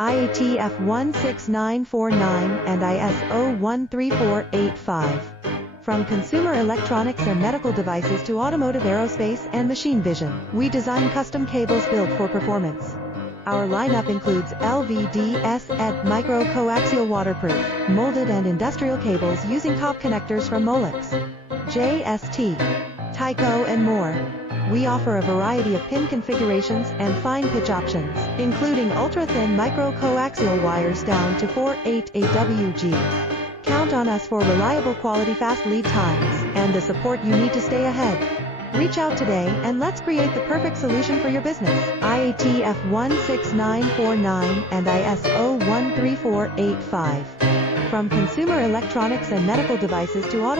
IATF16949 and ISO13485. From consumer electronics and medical devices to automotive, aerospace, and machine vision, we design custom cables built for performance. Our lineup includes LVDS, micro coaxial waterproof, molded and industrial cables using COP connectors from Molex, JST, Tyco, and more. We offer a variety of pin configurations and fine pitch options, including ultra-thin micro coaxial wires down to 4/8 AWG. Count on us for reliable quality, fast lead times, and the support you need to stay ahead. Reach out today and let's create the perfect solution for your business. IATF16949 and ISO13485. From consumer electronics and medical devices to automotive